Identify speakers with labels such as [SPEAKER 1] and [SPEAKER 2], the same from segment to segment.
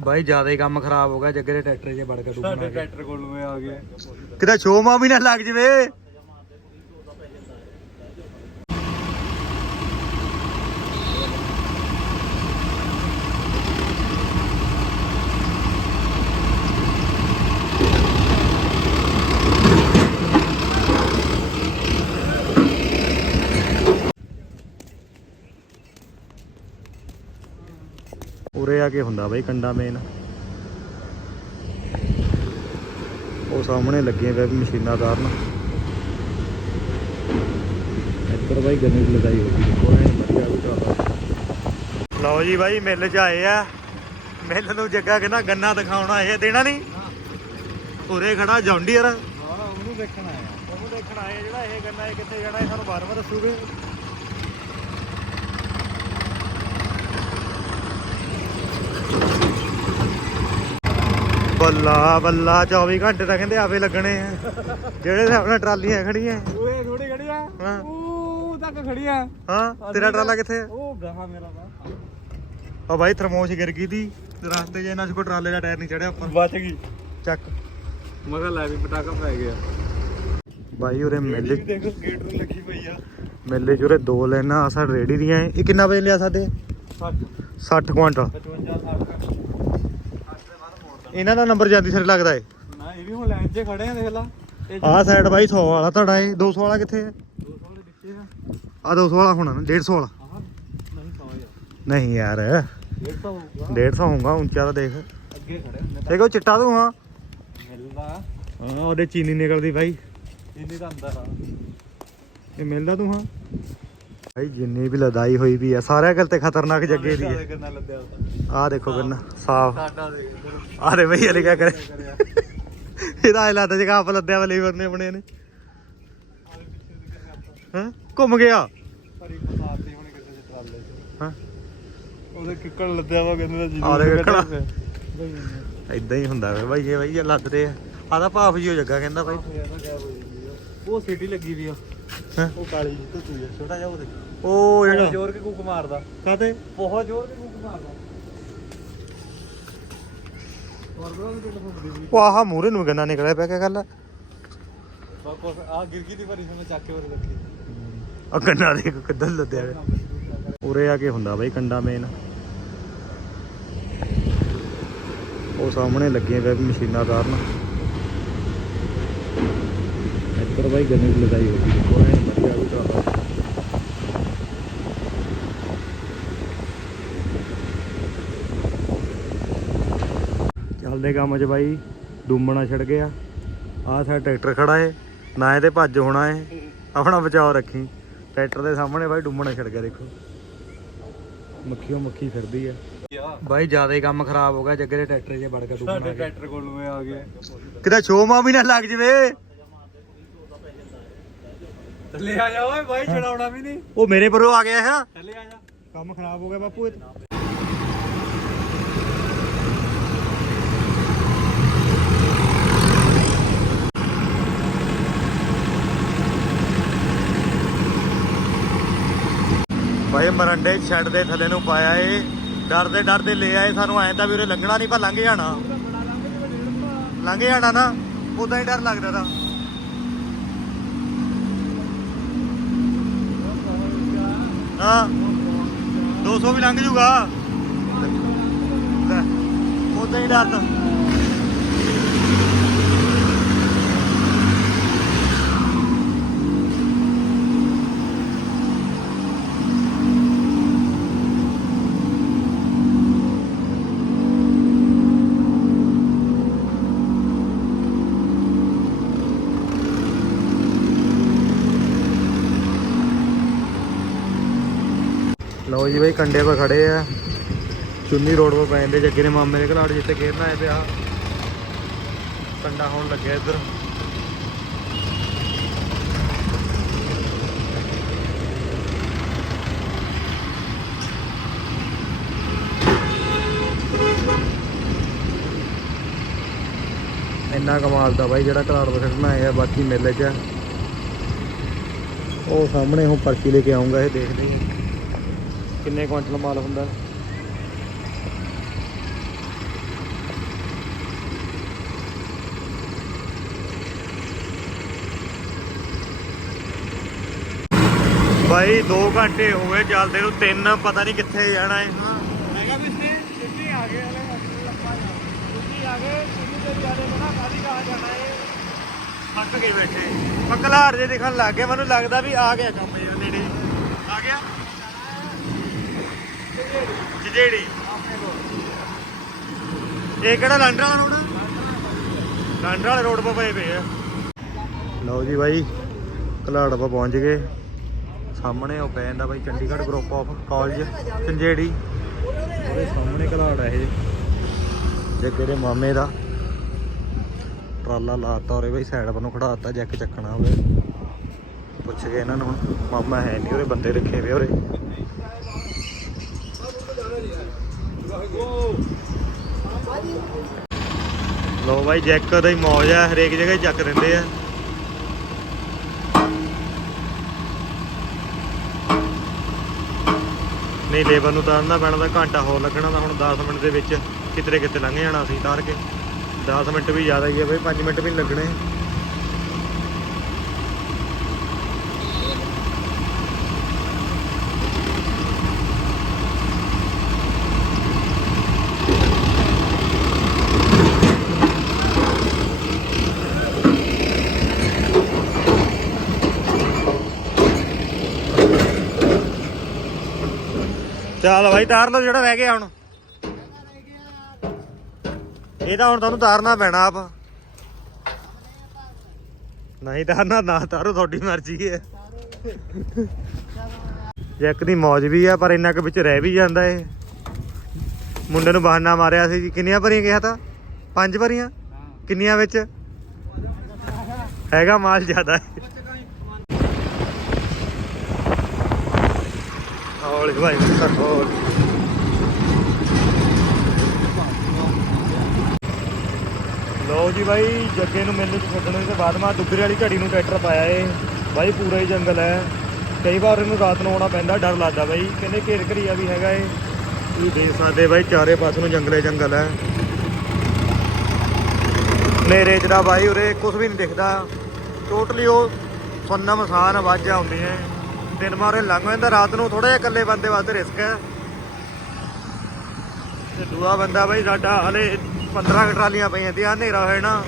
[SPEAKER 1] ਬਾਈ ਜ਼ਿਆਦਾ ਹੀ ਕੰਮ ਖਰਾਬ ਹੋ ਗਿਆ ਜੱਗੇ ਦੇ ਟਰੈਕਟਰ 'ਚ ਵੜ ਕੇ
[SPEAKER 2] ਸਾਡੇ ਟਰੈਕਟਰ ਕੋਲ ਆ ਗਿਆ।
[SPEAKER 1] ਕਿਤੇ ਸ਼ੋਮਾ ਵੀ ਨਾ ਲੱਗ ਜਵੇ। ਉਰੇ ਆ ਕੇ ਹੁੰਦਾ ਬਾਈ ਕੰਡਾ ਮੇਨ ਉਹ ਸਾਹਮਣੇ ਲੱਗੇ ਪਏ ਮਸ਼ੀਨਾਂ ਤਾਰਨ। ਇੱਧਰ ਬਾਈ ਗੰਨੇ ਦੀ ਲਗਾਈ ਹੋਈ ਦੇਖੋ ਐ ਵਧੀਆ ਵੀ ਚੱਲਦਾ ਲਓ ਜੀ ਬਾਈ ਮਿੱਲ 'ਚ ਆਏ ਆ। ਮਿੱਲ ਨੂੰ ਜੱਗਾ ਕਹਿੰਦਾ ਗੰਨਾ ਦਿਖਾਉਣਾ ਇਹ ਦੇਣਾ ਨਹੀਂ। ਉਰੇ ਖੜਾ ਜੌਂਡੀਅਰ।
[SPEAKER 2] ਉਹਨੂੰ ਦੇਖਣਾ ਆ।
[SPEAKER 1] ਉਹਨੂੰ ਦੇਖਣ ਆਏ ਜਿਹੜਾ ਇਹ ਗੰਨਾ ਇਹ ਕਿੱਥੇ ਜਾਣਾ ਇਹ ਸਾਨੂੰ ਬਾਰ-ਬਾਰ ਦੱਸੂਗੇ। ਬੱਲਾ ਬੱਲਾ 24 ਘੰਟੇ ਤਾਂ ਕਹਿੰਦੇ ਆਪੇ ਲੱਗਣੇ ਆ ਜਿਹੜੇ ਹਿਸਾਬ ਨਾਲ ਟਰਾਲੀਆਂ ਖੜੀਆਂ
[SPEAKER 2] ਓਏ ਥੋੜੀ ਖੜੀਆਂ
[SPEAKER 1] ਹਾਂ।
[SPEAKER 2] ਉਹ ਤੱਕ ਖੜੀਆਂ
[SPEAKER 1] ਹਾਂ ਤੇਰਾ ਟਰਾਲਾ ਕਿੱਥੇ ਆ
[SPEAKER 2] ਉਹ ਗਾਹਾਂ ਮੇਰਾ ਵਾ
[SPEAKER 1] ਉਹ ਬਾਈ ਥਰਮੋਸ਼ ਗਿਰ ਗਈ ਤੀ ਰਸਤੇ 'ਚ ਇਹਨਾਂ ਚ ਕੋਈ ਟਰਾਲੇ ਦਾ ਟਾਇਰ ਨਹੀਂ ਚੜਿਆ ਉੱਪਰ
[SPEAKER 2] ਬਚ ਗਈ
[SPEAKER 1] ਚੱਕ
[SPEAKER 2] ਮਗਰ ਲੈ ਵੀ ਪਟਾਕਾ ਪੈ ਗਿਆ
[SPEAKER 1] ਬਾਈ ਉਰੇ ਮੇਲੇ
[SPEAKER 2] ਦੇਖੋ ਗੇਟ ਨੂੰ ਲੱਗੀ ਪਈ ਆ
[SPEAKER 1] ਮੇਲੇ 'ਚ ਉਰੇ ਦੋ ਲੈਣਾ ਆ ਸਾਡੇ ਰੇੜੀ ਦੀਆਂ ਇਹ ਕਿੰਨਾ ਵਜੇ ਲਿਆ ਸਾਡੇ
[SPEAKER 2] 60
[SPEAKER 1] 60 ਕੁਆਂਟਲ
[SPEAKER 2] 55 60
[SPEAKER 1] ਇਹਨਾਂ ਦਾ ਨੰਬਰ ਜਾਂਦੀ ਸਿਰ ਲੱਗਦਾ ਏ।
[SPEAKER 2] ਨਾ ਇਹ ਵੀ ਹੁਣ ਲਾਈਨ 'ਚ ਖੜੇ ਆ ਦੇਖ ਲਾ। ਇਹ
[SPEAKER 1] ਆਹ ਸਾਈਡ ਬਾਈ 100 ਵਾਲਾ ਤੁਹਾਡਾ ਏ 200 ਵਾਲਾ ਕਿੱਥੇ ਹੈ
[SPEAKER 2] 200 ਦੇ ਵਿੱਚੇ ਆ।
[SPEAKER 1] ਆ 200 ਵਾਲਾ ਹੋਣਾ ਨਾ 150 ਵਾਲਾ।
[SPEAKER 2] ਆਹ ਨਹੀਂ 100 ਯਾਰ
[SPEAKER 1] ਨਹੀਂ ਯਾਰ।
[SPEAKER 2] 150 ਹੋਊਗਾ।
[SPEAKER 1] 150 ਹੋਊਗਾ ਉੱਚਾ ਤਾਂ ਦੇਖ।
[SPEAKER 2] ਅੱਗੇ ਖੜੇ ਹੁੰਦੇ
[SPEAKER 1] ਦੇਖੋ ਚਿੱਟਾ ਤੂੰ ਹਾਂ।
[SPEAKER 2] ਮਿਲਦਾ।
[SPEAKER 1] ਹਾਂ ਉਹਦੇ ਚੀਨੀ ਨਿਕਲਦੀ ਬਾਈ।
[SPEAKER 2] ਇੰਨੀ ਦਾ ਅੰਦਰ ਆ।
[SPEAKER 1] ਇਹ ਮਿਲਦਾ ਤੂੰ ਹਾਂ। ਬਾਈ ਜਿੰਨੀ ਵੀ ਲਦਾਈ ਹੋਈ ਵੀ ਆ ਸਾਰਿਆਂ ਗੱਲ ਤੇ ਖਤਰਨਾਕ ਜੱਗੇ ਦੀ ਹੈ
[SPEAKER 2] ਲੱਦਿਆ
[SPEAKER 1] ਆਹ ਦੇਖੋ ਗੰਨਾ ਸਾਫ਼।
[SPEAKER 2] ਸਾਡਾ ਦੇ
[SPEAKER 1] ਆਹ ਦੇ ਬਈ ਹਲੇ ਕਿਆ ਕਰੇ ਇਹਦਾ ਇਲਾਜ ਜਗਾ ਆਪ ਲੱਦਿਆ ਵਾਲੇ ਲੀਵਰ ਨੇ ਆਪਣੇ ਨੇ। ਹਾਂ? ਘੁੰਮ ਗਿਆ।
[SPEAKER 2] ਹਰੀ ਪਸਾਤੀ ਹੋਣੀ ਕਿਸੇ ਦੇ ਟਰਾਲੇ 'ਚ
[SPEAKER 1] ਹਾਂ।
[SPEAKER 2] ਉਹਦੇ ਕਿੱਕਣ ਲੱਦਿਆ ਵਾ ਕਹਿੰਦੇ ਦਾ ਜੀ
[SPEAKER 1] ਦੇਖ ਕਿੱਕਣ। ਇਦਾਂ ਹੀ ਹੁੰਦਾ ਵੇ ਬਾਈ ਇਹ ਬਾਈ ਇਹ ਲੱਦਦੇ ਆ। ਆਹ ਤਾਂ ਭਾਫ ਜੀ ਹੋ ਜੱਗਾ ਕਹਿੰਦਾ ਬਾਈ।
[SPEAKER 2] ਉਹ ਸਿਟੀ ਲੱਗੀ ਵੀ ਆ? ਉਹ ਕਾਲੀ ਜੀ ਤੋਂ ਤੂੰ ਛੋਟਾ ਜਿਹਾ ਉਹ ਦੇਖ।
[SPEAKER 1] ਉਹ
[SPEAKER 2] ਬਹੁਤ
[SPEAKER 1] ਜਿਹੜਾ
[SPEAKER 2] ਜ਼ੋਰ ਕੇ ਕੂਕ ਮਾਰਦਾ।
[SPEAKER 1] ਕਾਤੇ
[SPEAKER 2] ਬਹੁਤ ਜ਼ੋਰ ਕੇ ਕੂਕ ਮਾਰਦਾ। ਹੋਰ ਬਰਾ
[SPEAKER 1] ਉਹ ਆਹ ਮੂਰੇ ਨੂੰ ਗੰਨਾ ਨਿਕਲਿਆ ਪਿਆ ਕਿਆ ਗੱਲ ਆ?
[SPEAKER 2] ਆ ਗਿਰ ਗਈ ਦੀ ਭਰੀ ਮੈਂ ਚੱਕ ਕੇ ਉਹਦੇ ਰੱਖੀ।
[SPEAKER 1] ਆਹ ਗੰਨਾ ਦੇਖ ਕਿੱਦਾਂ ਲੱਦਿਆ ਵੇ। ਉਰੇ ਆ ਕੇ ਹੁੰਦਾ ਬਾਈ ਕੰਡਾ ਮੇਨ ਉਹ ਸਾਹਮਣੇ ਲੱਗੇ ਪਏ ਮਸ਼ੀਨਾਂ ਤਾਰਨ ਇੱਧਰ ਬਾਈ ਗੰਨੇ ਦੀ ਲਗਾਈ ਹੋਈ ਦੇਖੋ ਐ ਵਧੀਆ ਵੀ ਚੱਲਦਾ। ਚੱਲਦੇ ਕੰਮ 'ਚ ਬਾਈ। ਡੂਮਣਾ ਛੜ ਗਿਆ। ਆਹ ਸਾਡਾ ਟਰੈਕਟਰ ਖੜਾ ਏ। ਨਾ ਇਹਦੇ ਭੱਜ ਹੋਣਾ ਏ। ਆਪਣਾ ਬਚਾਓ ਰੱਖੀ। ਟਰੈਕਟਰ ਦੇ ਸਾਹਮਣੇ ਬਾਈ ਡੂਮਣਾ ਛੜ ਗਿਆ ਦੇਖੋ। ਮੱਖੀਓ ਮੱਖੀ ਫਿਰਦੀ ਆ। ਬਾਈ ਜ਼ਿਆਦਾ ਹੀ ਕੰਮ ਖਰਾਬ ਹੋ ਗਿਆ। ਜੱਗੇ ਦੇ ਟਰੈਕਟਰ 'ਚ ਵੜ ਕੇ
[SPEAKER 2] ਸਾਡੇ
[SPEAKER 1] ਡੂਮਣਾ
[SPEAKER 2] ਟਰੈਕਟਰ ਕੋਲ ਨੂੰ ਆ ਗਿਆ।
[SPEAKER 1] ਕਿਤੇ ਸ਼ੋਮਾ ਵੀ ਨਾ ਲੱਗ ਜਵੇ।
[SPEAKER 2] ਥੱਲੇ ਆ ਜਾ ਓਏ ਬਾਈ ਚੜਾਉਣਾ ਵੀ ਨਹੀਂ।
[SPEAKER 1] ਉਹ ਮੇਰੇ ਪਰੋਂ ਆ ਗਿਆ ਹੈ।
[SPEAKER 2] ਥੱਲੇ ਆ ਜਾ।
[SPEAKER 1] ਕੰਮ ਖਰਾਬ ਹੋ ਗਿਆ ਬਾਪੂ ਭਾਈ ਮਰੰਡੇ ਛੱਡ ਦੇ ਥੱਲੇ ਨੂੰ ਪਾਇਆ ਏ। ਡਰਦੇ ਡਰਦੇ ਲੈ ਆਏ ਸਾਨੂੰ, ਐਂ ਤਾਂ ਵੀ ਉਰੇ ਲੰਘਣਾ ਨਹੀਂ ਪਰ ਲੰਘ ਜਾਣਾ। ਲੰਘ ਜਾਣਾ ਨਾ, ਉਦਾਂ ਹੀ ਡਰ ਲੱਗਦਾ ਤਾਂ। ਹਾਂ 200 ਵੀ ਲੰਘ ਜੂਗਾ। ਲੈ, ਉਦਾਂ ਹੀ ਡਰਦਾ ਲਓ ਜੀ ਬਾਈ, ਕੰਡੇ 'ਤੇ ਖੜੇ ਆ। ਚੁੰਨੀ ਰੋਡ 'ਤੇ ਪੈ ਜਾਂਦੇ ਜੱਗੇ ਨੇ ਮਾਮੇ ਦੇ ਘਲਾੜ ਜਿੱਥੇ ਖੇਡਣਾ ਹੈ ਪਿਆ। ਕੰਡਾ ਹੋਣ ਲੱਗਿਆ ਇੱਧਰ। ਇੰਨਾ ਕਮਾਲ ਦਾ ਬਾਈ ਜਿਹੜਾ ਘਲਾੜ 'ਤੇ ਖੇਡਣਾ ਹੈ ਬਾਕੀ ਮੇਲੇ 'ਚ। ਆ। ਉਹ ਸਾਹਮਣੇ ਉਹ ਪਰਚੀ ਲੈ ਕੇ ਆਉਂਗਾ ਇਹ ਦੇਖਦੇ ਹਾਂ ਕਿੰਨੇ ਕੁਇੰਟਲ ਮਾਲ ਹੁੰਦਾ? ਭਾਈ 2 ਘੰਟੇ ਹੋ ਗਏ ਚੱਲਦੇ ਨੂੰ ਤਿੰਨ ਪਤਾ ਨਹੀਂ ਕਿੱਥੇ ਜਾਣਾ ਹੈ।
[SPEAKER 2] ਹੈਗਾ ਵੀ ਸਿੱਧੀ ਆ ਗਏ ਹਲੇ ਲੱਭਾ ਜਾ। ਤੁਸੀਂ ਆ ਗਏ ਸਿੱਧੀ ਤੇ ਜਾਣੇ ਬਣਾ ਕਾਦੀ ਕਹਾ ਜਾਣਾ ਹੈ?
[SPEAKER 1] ਥੱਕ ਕੇ ਬੈਠੇ। ਪਕਲਾੜ ਜੇ ਦਿਖਣ ਲੱਗ ਗਏ ਮੈਨੂੰ ਲੱਗਦਾ ਵੀ ਆ ਗਿਆ ਕੰਮ ਜਜੇੜੀ ਇਹ ਕਿਹੜਾ ਲਾਂਡਰਾ ਵਾਲਾ ਰੋਡ ਲਾਂਡਰਾ ਵਾਲੇ ਰੋਡ 'ਤੇ ਪਏ ਪਏ ਆ। ਲਓ ਜੀ ਬਾਈ ਕਲਾੜ ਆਪਾਂ ਪਹੁੰਚ ਗਏ। ਸਾਹਮਣੇ ਉਹ ਪੈ ਜਾਂਦਾ ਬਾਈ Chandigarh group of college Chanjheri. ਉਹਦੇ ਸਾਹਮਣੇ ਕਲਾੜ ਹੈ ਇਹ। ਜੱਗੇ ਦੇ ਮਾਮੇ ਦਾ ਟਰਾਲਾ ਲਾਤਾ ਉਰੇ ਬਈ ਸਾਈਡ ਵੱਲੋਂ ਖੜਾਤਾ ਜੈਕ ਚੱਕਣਾ ਉਰੇ ਪੁੱਛ ਗਏ ਇਹਨਾਂ ਨੂੰ ਮਾਮਾ ਹੈ ਨਹੀਂ ਉਰੇ, ਬੰਦੇ ਰੱਖੇ ਵੇ ਉਰੇ। ਲੋ ਬਾਈ ਜੈਕ ਦਾ ਹੀ ਮੌਜ ਆ, ਹਰੇਕ ਜਗ੍ਹਾ ਹੀ ਚੱਕ ਦਿੰਦੇ ਆ। ਨਹੀਂ, ਲੇਬਰ ਨੂੰ ਤਾਰਨਾ ਪੈਣਾ ਤਾਂ ਘੰਟਾ ਹੋਰ ਲੱਗਣਾ ਤਾਂ ਹੁਣ 10 ਮਿੰਟ ਦੇ ਵਿੱਚ ਕਿਤਰੇ ਕਿਤੇ ਲੰਘ ਜਾਣਾ ਅਸੀਂ ਤਾਰ ਕੇ। 10 ਮਿੰਟ ਵੀ ਜ਼ਿਆਦਾ ਹੀ ਆ ਬਈ 5 ਮਿੰਟ ਵੀ ਨਹੀਂ ਲੱਗਣੇ। ਚੱਲ ਬਾਈ, ਤਾਰ ਲਓ ਜਿਹੜਾ ਰਹਿ ਗਿਆ ਹੁਣ। ਇਹ ਤਾਂ ਹੁਣ ਤੁਹਾਨੂੰ ਤਾਰਨਾ ਪੈਣਾ ਆਪ। ਨਹੀਂ ਤਾਰਨਾ, ਨਾ ਤਾਰੋ, ਤੁਹਾਡੀ ਮਰਜ਼ੀ ਹੈ। ਜੈਕ ਦੀ ਮੌਜ ਵੀ ਆ, ਪਰ ਇੰਨਾ ਕੁ ਵਿੱਚ ਰਹਿ ਵੀ ਜਾਂਦਾ ਏ ਮੁੰਡੇ ਨੂੰ ਬਹਾਨਾ ਮਾਰਿਆ ਸੀ ਜੀ। ਕਿੰਨੀਆਂ ਭਰੀਆਂ ਕਿਹਾ ਤਾਂ? ਪੰਜ ਭਰੀਆਂ? ਕਿੰਨੀਆਂ ਵਿੱਚ? ਹੈਗਾ ਮਾਲ ਜ਼ਿਆਦਾ। ਹੈ ਹੌਲੀ ਭਾਈ ਮਿੱਤਰ ਲਓ ਜੀ ਬਾਈ, ਜੱਗੇ ਨੂੰ ਮੈਨੂੰ ਛੱਡਣ ਦੇ ਬਾਅਦ ਮਾ ਦੁੱਗਰੇ ਵਾਲੀ ਝੜੀ ਨੂੰ ਟਰੈਕਟਰ ਪਾਇਆ ਏ। ਬਾਈ, ਪੂਰਾ ਹੀ ਜੰਗਲ ਹੈ। ਕਈ ਵਾਰ ਇਹਨੂੰ ਰਾਤ ਨੂੰ ਆਉਣਾ ਪੈਂਦਾ, ਡਰ ਲੱਗਦਾ ਬਾਈ। ਕਹਿੰਦੇ ਘੇਰ ਘਰੀਆ ਵੀ ਹੈਗਾ ਏ। ਤੁਸੀਂ ਦੇਖ ਸਕਦੇ ਬਾਈ, ਚਾਰੇ ਪਾਸੇ ਨੂੰ ਜੰਗਲੇ ਜੰਗਲ ਹੈ। ਨੇਰੇ ਜਿਹੜਾ ਬਾਈ ਉਰੇ ਕੁਝ ਵੀ ਨਹੀਂ ਦਿਖਦਾ। ਟੋਟਲੀ ਉਹ ਸੁੰਨਾ ਮਸਾਨ ਆਵਾਜ਼ਾਂ ਹੁੰਦੀਆਂ ਦਿਨ ਮਾਰੇ ਲੰਘ ਜਾਂਦਾ, ਰਾਤ ਨੂੰ ਥੋੜਾ ਜਿਹਾ ਇਕੱਲੇ ਬੰਦੇ ਵਾਸਤੇ ਰਿਸਕ ਹੈ। ਤੇ ਦੂਆ ਬੰਦਾ ਬਈ ਸਾਡਾ ਹਲੇ 15 ਕੁ ਟਰਾਲੀਆਂ ਪਈਆਂ ਤੇ ਆ ਹਨੇਰਾ ਹੋਇਆ ਨਾ।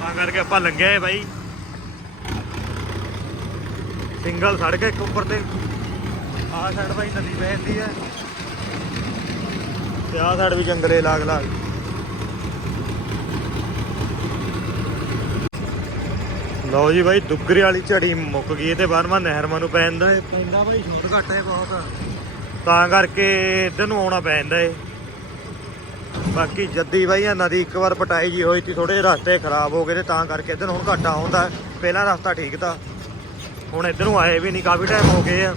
[SPEAKER 1] ਤਾਂ ਕਰਕੇ ਆਪਾਂ ਲੰਘਿਆ ਬਾਈ। ਸਿੰਗਲ ਸੜਕ ਇੱਕ ਉੱਪਰ ਤੇ। ਆਹ ਸਾਈਡ ਬਾਈ ਨਦੀ ਵਹਿੰਦੀ ਹੈ। ਤੇ ਆਹ ਸਾਈਡ ਵੀ ਜੰਗਲੇ ਲਾਗ ਲਾਗ ਲਓ ਜੀ ਬਾਈ ਦੁੱਗਰੇ ਵਾਲੀ ਝੜੀ ਮੁੱਕ ਗਈ ਤੇ ਬਾਰਮਾ ਨਹਿਰਮਾ ਨੂੰ ਪੈ ਜਾਂਦਾ ਏ। ਪੈਂਦਾ ਬਾਈ ਸ਼ੋਰ ਘੱਟ ਹੈ ਬਹੁਤ। ਤਾਂ ਕਰਕੇ ਇੱਧਰ ਨੂੰ ਆਉਣਾ ਪੈ ਜਾਂਦਾ ਏ। ਬਾਕੀ ਜੱਦੀ ਬਾਈ ਆ ਨਦੀ ਇੱਕ ਵਾਰ ਪਟਾਈ ਜੀ ਹੋਈ ਸੀ ਥੋੜੇ ਰਸਤੇ ਖਰਾਬ ਹੋ ਗਏ ਤੇ ਤਾਂ ਕਰਕੇ ਇੱਧਰ ਹੁਣ ਘਾਟਾ ਆਉਂਦਾ ਪਹਿਲਾਂ ਰਸਤਾ ਠੀਕ ਤਾਂ ਹੁਣ ਇੱਧਰ ਨੂੰ ਆਏ ਵੀ ਨਹੀਂ ਕਾਫੀ ਟਾਈਮ ਹੋ ਗਏ ਆ।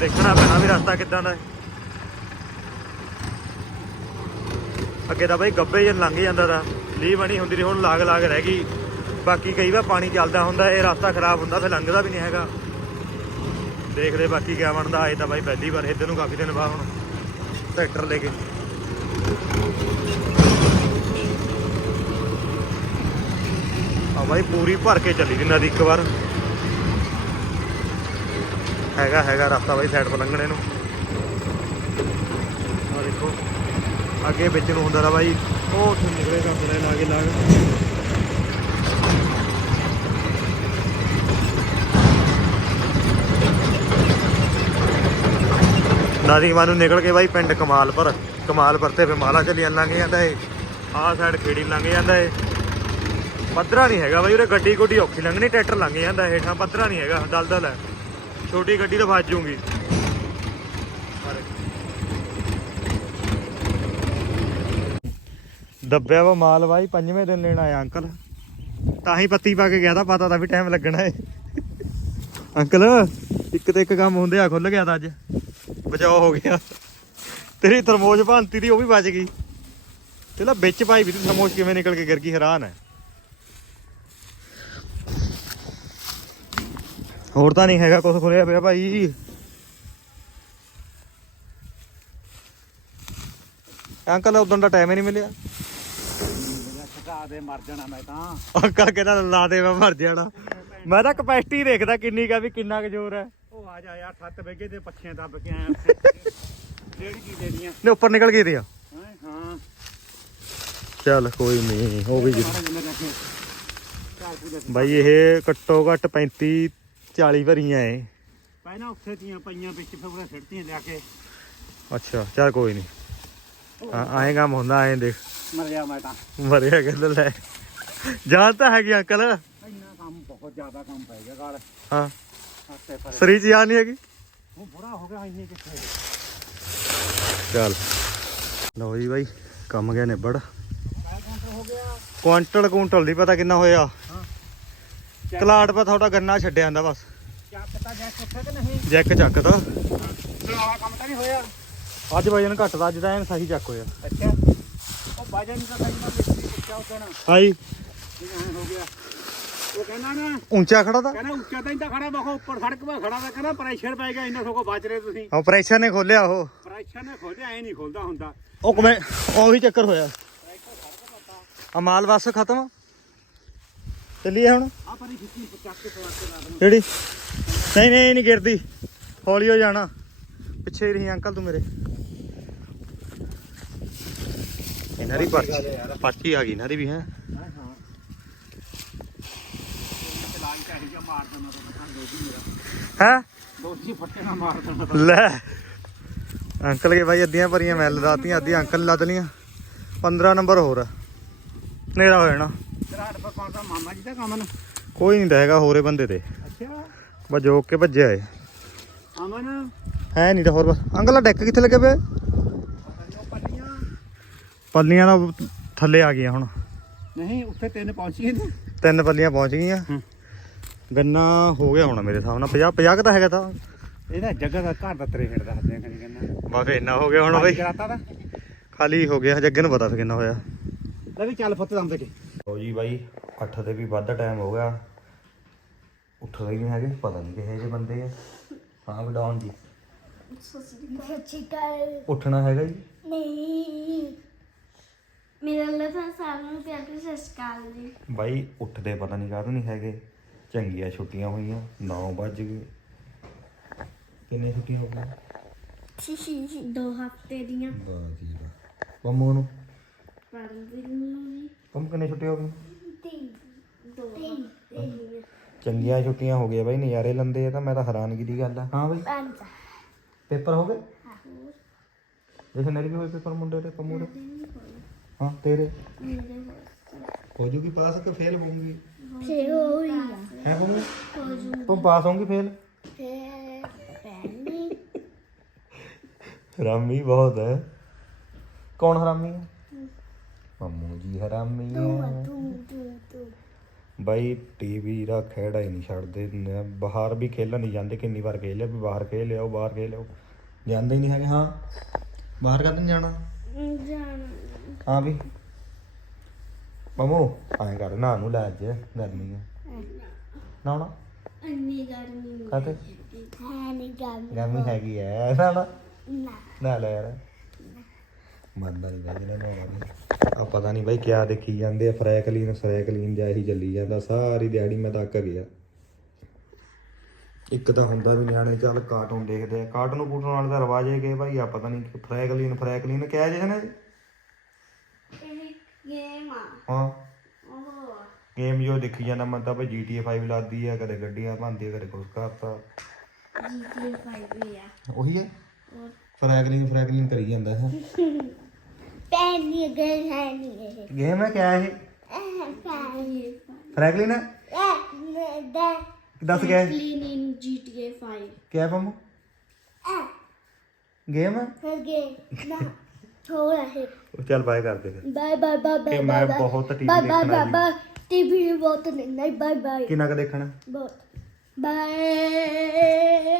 [SPEAKER 1] ਦੇਖਣਾ ਪੈਣਾ ਵੀ ਰਸਤਾ ਕਿੱਦਾਂ ਦਾ ਹੈ ਅੱਗੇ ਤਾਂ ਬਾਈ ਗੱਬੇ ਜੇ ਲੰਘ ਜਾਂਦਾ ਦਾ ਲੀਹ ਬਣੀ ਹੁੰਦੀ ਰਹੀ ਹੁਣ ਲਾਗ ਲਾਗ ਰਹਿ ਗਈ। ਬਾਕੀ ਕਈ ਵਾਰ ਪਾਣੀ ਚੱਲਦਾ ਹੁੰਦਾ, ਇਹ ਰਸਤਾ ਖਰਾਬ ਹੁੰਦਾ, ਫਿਰ ਲੰਘਦਾ ਵੀ ਨਹੀਂ ਹੈਗਾ। ਦੇਖਦੇ ਬਾਕੀ ਕਿਆ ਬਣਦਾ ਆਏ ਤਾਂ ਬਾਈ ਪਹਿਲੀ ਵਾਰ, ਇੱਧਰ ਨੂੰ ਕਾਫੀ ਦਿਨ ਬਾਅਦ ਹੁਣ ਟਰੈਕਟਰ ਲੈ ਕੇ। ਆ ਬਾਈ ਪੂਰੀ ਭਰ ਕੇ ਚੱਲੀ ਦੀ ਨਦੀ ਇੱਕ ਵਾਰ। ਹੈਗਾ ਹੈਗਾ ਰਸਤਾ ਬਾਈ ਸਾਈਡ ਪਰ ਲੰਘਣੇ ਨੂੰ। ਆ ਦੇਖੋ, ਅੱਗੇ ਵਿੱਚ ਨੂੰ ਹੁੰਦਾ ਰਾ ਬਾਈ ਉਹ ਉੱਥੇ ਨਿਕਲੇਗਾ ਥੋੜੇ ਲਾਗੇ ਲਾਗ ਨਦੀ ਨੂੰ ਨਿਕਲ ਕੇ ਬਾਈ ਪਿੰਡ ਕਮਾਲਪੁਰ ਕਮਾਲਪੁਰ ਤੇ ਫਿਰ ਮਾਲਾ ਚੱਲੀ ਲੰਘ ਜਾਂਦਾ ਏ। ਆਹ ਸਾਈਡ ਖੇੜੀ ਲੰਘ ਜਾਂਦਾ ਏ। ਪੱਧਰਾ ਨਹੀਂ ਹੈਗਾ ਬਾਈ, ਉਰੇ ਗੱਡੀ ਗੁੱਡੀ ਔਖੀ ਲੰਘਣੀ, ਟਰੈਕਟਰ ਲੰਘ ਜਾਂਦਾ, ਹੇਠਾਂ ਪੱਧਰਾ ਨਹੀਂ ਹੈਗਾ, ਦਲਦਲ ਹੈ। ਛੋਟੀ ਗੱਡੀ ਤਾਂ ਫਸ ਜੂਗੀ। ਦੱਬਿਆ ਵਾ ਮਾਲ ਬਾਈ, ਪੰਜਵੇਂ ਦਿਨ ਲੈਣ ਆਇਆ ਅੰਕਲ। ਤਾਂ ਹੀ ਪੱਤੀ ਪਾ ਕੇ ਗਿਆ ਤਾਂ ਪਤਾ ਤਾਂ ਵੀ ਟਾਈਮ ਲੱਗਣਾ ਏ। ਅੰਕਲ, ਇੱਕ ਤੇ ਇੱਕ ਕੰਮ ਹੁੰਦੇ ਆ ਖੁੱਲ ਗਿਆ ਤਾਂ ਅੱਜ। ਬਚਾਓ ਹੋ ਗਿਆ। ਤੇਰੀ ਤਰਮੋਜ ਭਾਂਤੀ ਦੀ ਉਹ ਵੀ ਬਚ ਗਈ। ਤੇ ਲਾ ਵਿੱਚ ਪਾਈ ਵੀ ਤੇ ਤਰਮੋਜ ਕਿਵੇਂ ਨਿਕਲ ਕੇ ਗਿਰ ਗਈ, ਹੈਰਾਨ ਹੈ ਹੋਰ ਤਾਂ ਨਹੀਂ ਹੈਗਾ ਕੁਝ ਖੁਰਿਆ ਪਿਆ ਭਾਈ। ਅੰਕਲ, ਉਦੋਂ ਦਾ ਟਾਈਮ ਹੀ ਨਹੀਂ ਮਿਲਿਆ।
[SPEAKER 2] ਛਕਾ ਦੇ ਮਰ ਜਾਣਾ ਮੈਂ ਤਾਂ
[SPEAKER 1] ਅੰਕਲ ਕਹਿੰਦਾ, ਲਾ ਦੇ, ਮੈਂ ਮਰ ਜਾਣਾ। ਮੈਂ ਤਾਂ ਕਪੈਸਿਟੀ ਦੇਖਦਾ ਕਿੰਨੀ ਕਾ ਵੀ ਕਿੰਨਾ ਕੁ ਜ਼ੋਰ ਹੈ
[SPEAKER 2] ਉਹ ਆ ਜਾ ਯਾਰ ਸੱਤ ਵੇਗੇ ਦੇ ਪੱਛੇ ਦੱਬ ਕੇ ਆਇਆ ਉੱਥੇ। ਡੇਢ ਕੀ ਦੇ ਦੀਆਂ
[SPEAKER 1] ਨੇ ਉੱਪਰ ਨਿਕਲ ਗਏ ਤੇ ਆ।
[SPEAKER 2] ਹੈਂ? ਹਾਂ।
[SPEAKER 1] ਚੱਲ ਕੋਈ ਨਹੀਂ ਉਹ ਵੀ ਜੀ।
[SPEAKER 2] ਰੱਖੇ ਘਰ ਪੂਜਾ
[SPEAKER 1] ਬਾਈ ਇਹ ਘੱਟੋ ਘੱਟ 35 40 ਭਰੀਆਂ ਏ
[SPEAKER 2] ਪਹਿਲਾਂ ਉੱਥੇ ਦੀਆਂ ਪਈਆਂ ਵਿੱਚ ਫਿਰ ਉਹਨੇ ਸਿੱਟਤੀਆਂ ਲਿਆ ਕੇ।
[SPEAKER 1] ਅੱਛਾ ਚੱਲ ਕੋਈ ਨਹੀਂ। ਹਾਂ ਆਏ ਕੰਮ ਹੁੰਦਾ ਆਏ ਦੇਖ।
[SPEAKER 2] ਮਰ ਗਿਆ ਮੈਂ ਤਾਂ।
[SPEAKER 1] ਮਰਿਆ ਕਹਿੰਦਾ ਲੈ। ਜਾਨ ਤਾਂ ਹੈਗੀ ਅੰਕਲ।
[SPEAKER 2] ਇੰਨਾ ਕੰਮ ਬਹੁਤ ਜ਼ਿਆਦਾ ਕੰਮ ਪੈ ਗਿਆ ਗਾਲ
[SPEAKER 1] ਹਾਂ।
[SPEAKER 2] ਹੱਥੇ ਪਰ
[SPEAKER 1] ਚ ਜਾਨ ਨਹੀਂ ਹੈਗੀ?
[SPEAKER 2] ਉਹ ਬੁਰਾ ਹੋ ਗਿਆ ਇੰਨੇ ਕਿੱਥੇ?
[SPEAKER 1] ਚੱਲ। ਲਓ ਜੀ ਬਾਈ ਕੰਮ ਗਿਆ ਨਿਬੜ। ਕੁਆਂਟਲ ਕੁਆਂਟਲ ਨਹੀਂ ਪਤਾ ਕਿੰਨਾ ਹੋਇਆ। ਕਲਾੜ ਪਾ ਤੁਹਾਡਾ ਗੰਨਾ ਛੱਡਿਆ ਜਾਂਦਾ ਬਸ।
[SPEAKER 2] ਕਿਆ ਪਤਾ ਜਾ ਕਿੱਥੇ ਕਿ ਨਹੀਂ?
[SPEAKER 1] ਜੈਕ ਚੱਕਦਾ
[SPEAKER 2] ਆਹ ਕੰਮ ਤਾਂ ਨਹੀਂ ਹੋਇਆ।
[SPEAKER 1] ਅੱਜ ਵਜਨ ਘਟਦਾ ਅੱਜ ਤਾਂ ਐਨ ਸਹੀ ਚੱਕ ਹੋਇਆ।
[SPEAKER 2] ਅੱਛਾ। ਉਹ ਬਾਜਾ ਨਹੀਂ ਤਾਂ ਸਹੀ ਨਾਲ ਮਿਸਤਰੀ ਪੁੱਛਿਆ ਉਦੋਂ
[SPEAKER 1] ਹਾਈ
[SPEAKER 2] ਹੋ ਗਿਆ। ਉਹ ਕਹਿੰਦਾ ਨਾ
[SPEAKER 1] ਉੱਚਾ ਖੜਾ ਤਾਂ?
[SPEAKER 2] ਕਹਿੰਦਾ ਉੱਚਾ ਤਾਂ ਇੰਦਾ ਖੜਾ ਬਾਖੋ ਉੱਪਰ ਸੜਕ 'ਤੇ ਖੜਾ ਤਾਂ ਕਹਿੰਦਾ ਪ੍ਰੈਸ਼ਰ ਪੈ ਗਿਆ ਇੰਨਾ ਸਗੋਂ ਬਚ ਰਹੇ ਤੁਸੀਂ।
[SPEAKER 1] ਉਹ ਪ੍ਰੈਸ਼ਰ ਨੇ ਖੋਲਿਆ ਉਹ।
[SPEAKER 2] ਪ੍ਰੈਸ਼ਰ ਨੇ ਖੋਲਿਆ ਐ ਨਹੀਂ ਖੋਲਦਾ ਹੁੰਦਾ।
[SPEAKER 1] ਉਹ ਕਮੇ ਉਹੀ ਚੱਕਰ ਹੋਇਆ। ਆ ਮਾਲ ਬਸ ਖਤਮ? ਚੱਲੀਏ ਹੁਣ?
[SPEAKER 2] ਆ ਪਰੀ ਖਿੱਚੀ ਚੱਕ ਕੇ ਪਵਾ ਕੇ ਲਾ ਦੇਣੀ।
[SPEAKER 1] ਕਿਹੜੀ ਨਹੀਂ ਨਹੀਂ ਨਹੀਂ ਗਿਰਦੀ। ਹੌਲੀ ਹੋ ਜਾਣਾ। ਪਿੱਛੇ ਹੀ ਰਹੀ ਅੰਕਲ ਤੂੰ ਮੇਰੇ। ਇਹਨਾਂ ਦੀ ਪਰਚੀ ਪਰਚੀ ਆ ਗਈ ਇਹਨਾਂ ਦੀ ਵੀ ਹੈ।
[SPEAKER 2] ਹਾਂ ਹਾਂ ਚਲਾਨ ਚਾਹੀਦਾ ਮਾਰ ਦੇਣਾ ਤਾਂ ਦੋਜੀ ਮੇਰਾ।
[SPEAKER 1] ਹੈ?
[SPEAKER 2] ਦੋਜੀ ਫੱਟੇ ਨਾਲ ਮਾਰ ਦੇਣਾ ਤਾਂ।
[SPEAKER 1] ਲੈ। ਅੰਕਲ ਕੇ ਭਾਈ ਅੱਧੀਆਂ ਭਰੀਆਂ ਮੈਂ ਲਦਾਤੀਆਂ ਅੱਧੀਆਂ ਅੰਕਲ ਲੱਦ ਲੀਆਂ 15 ਨੰਬਰ ਹੋਰ ਆ। ਨੇਰਾ ਹੋ ਜਾਣਾ।
[SPEAKER 2] ਤੇਰਾ ਪਰ ਕੌਣ ਦਾ ਮਾਮਾ ਜੀ ਦਾ ਕੰਮ ਨਾ।
[SPEAKER 1] ਕੋਈ ਨਹੀਂ ਹੈਗਾ ਹੋਰੇ ਬੰਦੇ ਤੇ।
[SPEAKER 2] ਅੱਛਾ।
[SPEAKER 1] ਬਸ ਜੋਕ ਕੇ ਭੱਜਿਆ ਏ।
[SPEAKER 2] ਅਮਨ?
[SPEAKER 1] ਹੈ ਨਹੀਂ ਤਾਂ ਹੋਰ ਬਸ। ਅੰਕਲ ਡੈਕ ਕਿੱਥੇ ਲੱਗੇ ਪਏ? ਪੱਲੀਆਂ। ਦਾ ਥੱਲੇ ਆ ਗਈਆਂ ਹੁਣ।
[SPEAKER 2] ਨਹੀਂ ਉੱਥੇ ਤਿੰਨ ਪਹੁੰਚ ਨੇ।
[SPEAKER 1] ਤਿੰਨ ਪੱਲੀਆਂ ਪਹੁੰਚ ਗਈਆਂ। ਗੰਨਾ ਹੋ ਗਿਆ ਹੋਣਾ ਮੇਰੇ ਹਿਸਾਬ ਨਾਲ। 50 50 ਤਾਂ ਹੈਗਾ ਤਾਂ।
[SPEAKER 2] ਇਹਦਾ ਜੱਗਾ ਦਾ ਘਰ ਦਾ ਤਰੇ ਦੱਸਦੇ ਆ ਕਰੀ ਕਹਿੰਦਾ
[SPEAKER 1] ਬਸ ਇੰਨਾ ਹੋ ਗਿਆ ਹੁਣ ਬਈ।
[SPEAKER 2] ਕਰਾਤਾ ਦਾ
[SPEAKER 1] ਖਾਲੀ ਹੋ ਗਿਆ ਜੱਗੇ ਨੂੰ ਪਤਾ ਫੇ ਕਿੰਨਾ ਹੋਇਆ।
[SPEAKER 2] ਲੈ ਵੀ ਚੱਲ ਫੁੱਤ ਦਮ ਤੇ
[SPEAKER 1] ਲਓ ਜੀ ਬਾਈ 8 ਦੇ ਵੀ ਵੱਧ ਟਾਈਮ ਹੋ ਗਿਆ। ਉੱਠਦੇ ਹੀ ਨਹੀਂ ਹੈਗੇ ਪਤਾ ਨਹੀਂ ਕਿਹੇ ਜਿਹੇ ਬੰਦੇ ਆ। ਹਾਂ ਵਡਾਉਣ ਜੀ। ਉੱਠਣਾ ਹੈਗਾ ਜੀ।
[SPEAKER 3] ਨਹੀਂ। ਮੇਰਾ ਲੱਗਾ ਸਾਰਿਆਂ ਨੂੰ ਪਿਆਰ ਅਕਾਲ ਜੀ।
[SPEAKER 1] ਬਾਈ ਉੱਠਦੇ ਪਤਾ ਨਹੀਂ ਕਾਹਦੋਂ ਨਹੀਂ ਹੈਗੇ। ਚੰਗੀਆਂ ਛੁੱਟੀਆਂ ਹੋਈਆਂ 9 ਵੱਜ ਗਏ। ਕਿੰਨੇ ਛੁੱਟੀਆਂ ਹੋ ਗਈਆਂ?
[SPEAKER 3] ਦੋ ਹਫ਼ਤੇ ਦੀਆਂ।
[SPEAKER 1] ਪੰਮੂ ਨੂੰ? ਪੰਮ ਕਿੰਨੇ ਛੁੱਟੀਆਂ ਹੋ ਗਈਆਂ?
[SPEAKER 3] ਤਿੰਨ ਦੋ ਤਿੰਨ।
[SPEAKER 1] ਚੰਗੀਆਂ ਛੁੱਟੀਆਂ ਹੋ ਗਈਆਂ ਬਾਈ ਨਜ਼ਾਰੇ ਲੰਦੇ ਆ ਤਾਂ ਮੈਂ ਤਾਂ ਹੈਰਾਨਗੀ ਦੀ ਗੱਲ ਆ। ਹਾਂ ਬਾਈ।
[SPEAKER 3] ਪੰਜ।
[SPEAKER 1] ਪੇਪਰ ਹੋ ਗਏ? ਦੇਖ ਨਰੀ ਵੀ ਹੋਏ ਪੇਪਰ ਮੁੰਡੇ ਦੇ ਪੰਮੂ ਦੇ? ਹਾਂ ਤੇਰੇ?
[SPEAKER 3] ਮੇਰੇ
[SPEAKER 1] ਹੋ ਜੂਗੀ ਪਾਸ ਕਿ ਫੇਲ ਹੋਊਗੀ?
[SPEAKER 3] ਫੇ ਹੋਈ ਆ।
[SPEAKER 1] ਹੈ ਪੰਮੂ
[SPEAKER 3] ਹੋ ਜੂ
[SPEAKER 1] ਤੂੰ ਪਾਸ ਹੋਊਗੀ ਫੇਲ
[SPEAKER 3] ਫੇ ਪੈਣੀ
[SPEAKER 1] ਹਰਾਮੀ ਬਹੁਤ ਹੈ। ਕੌਣ ਹਰਾਮੀ ਹੈ? ਪੰਮੂ ਜੀ ਹਰਾਮੀ ਹੈ।
[SPEAKER 3] ਤੂੰ ਤੂੰ ਤੂੰ।
[SPEAKER 1] ਬਾਈ ਟੀਵੀ ਦਾ ਖੇੜਾ ਹੀ ਨਹੀਂ ਛੱਡਦੇ। ਨ- ਬਾਹਰ ਵੀ ਖੇਲਣ ਨਹੀਂ ਜਾਂਦੇ। ਕਿੰਨੀ ਵਾਰ ਖੇਲ ਲਿਆ ਵੀ ਬਾਹਰ ਖੇਲ ਲਿਆਓ ਬਾਹਰ ਖੇਲ ਲਿਆਓ ਜਾਂਦੇ ਹੀ ਨਹੀਂ ਹੈਗੇ ਹਾਂ। ਬਾਹਰ ਕਦੋਂ ਨਹੀਂ ਜਾਣਾ?
[SPEAKER 3] ਜਾਣ।
[SPEAKER 1] ਹਾਂ ਵੀ। ਮਮੋ ਐਂ ਕਰ ਨਾ ਨੂੰ ਲੈ ਅੱਜ। ਗਰਮੀ ਹੈ। ਨਾ ਨਾ
[SPEAKER 3] ਅੰਨੀ ਗਰਮੀ
[SPEAKER 1] ਕਾਤੇ
[SPEAKER 3] ਹੈ ਨਹੀਂ ਗਰਮੀ।
[SPEAKER 1] ਗਰਮੀ ਹੈਗੀ ਐ ਨਾ ਨਾ।
[SPEAKER 3] ਨਾ।
[SPEAKER 1] ਲੈ ਯਾਰ। ਮੰਨਦਾ ਨਹੀਂ ਬਾਈ ਜਿਹਨੇ ਨਹਾਉਣਾ ਨਹੀਂ ਆ ਪਤਾ ਨਹੀਂ ਬਾਈ ਕਿਆ ਦੇਖੀ ਜਾਂਦੇ ਆ ਫਰੈਕਲੀਨ ਫਰੈਕਲੀਨ ਜਿਹਾ ਹੀ ਚੱਲੀ ਜਾਂਦਾ ਸਾਰੀ ਦਿਹਾੜੀ ਮੈਂ ਤਾਂ ਅੱਕ ਗਿਆ। ਇੱਕ ਤਾਂ ਹੁੰਦਾ ਵੀ ਨਿਆਣੇ ਚੱਲ ਕਾਰਟੂਨ ਦੇਖਦੇ ਆ। ਕਾਰਟੂਨ ਕੂਟੂਨ ਵਾਲੇ ਦਾ ਰਿਵਾਜ ਹੈ ਕਿ ਭਾਈ ਆ ਪਤਾ ਨਹੀਂ ਫਰੈਕਲੀਨ ਫਰੈਕਲੀਨ ਕਿਹਾ ਜੇ ਨਾ
[SPEAKER 3] ਇਹ ਗੇਮ ਆ।
[SPEAKER 1] ਹਾਂ। ਗੇਮ ਜੋ ਦੇਖੀ ਜਾਂਦਾ ਮੈਂ ਤਾਂ ਭਾਈ GTA 5 ਲਾਦੀ ਆ ਕਦੇ ਗੱਡੀਆਂ ਭਾਂਦੀ ਆ ਕਦੇ ਕੁਛ ਕਰਤਾ।
[SPEAKER 3] GTA 5 ਵੀ ਆ।
[SPEAKER 1] ਉਹੀ ਹੈ ਫਰੈਕਲਿੰਗ ਫਰੈਕਲਿੰਗ ਕਰੀ ਜਾਂਦਾ ਹੈ
[SPEAKER 3] ਪੈਨੀ ਗਏ ਹੈ ਨਹੀਂ ਇਹ।
[SPEAKER 1] ਗੇਮ ਹੈ ਕਿਆ ਇਹ? ਫਰੈਕਲਿਨ ਹੈ? ਦੱਸ ਹੈ?
[SPEAKER 3] ਕਲੀਨ ਇਨ GTA 5
[SPEAKER 1] ਕਿਆ ਪੰਮ? ਗੇਮ ਹੈ?
[SPEAKER 3] ਹਗੇ ਨਾ ਥੋੜਾ ਹੈ
[SPEAKER 1] ਚੱਲ ਬਾਏ ਕਰਦੇ ਫਿਰ।
[SPEAKER 3] ਬਾਏ ਬਾਏ ਬਾਏ
[SPEAKER 1] ਕਿ ਮੈਂ ਬਹੁਤ ਟੀਵੀ
[SPEAKER 3] ਬਾਏ ਬਾਏ
[SPEAKER 1] ਦੇਖਣਾ
[SPEAKER 3] ਬਾਏ ਟੀਵੀ ਬਹੁਤ ਨਹੀਂ ਨਹੀਂ ਬਾਏ ਬਾਏ
[SPEAKER 1] ਕਿੰਨਾ ਕ ਦੇਖਣਾ?
[SPEAKER 3] ਬਹੁਤ। ਬਾਏ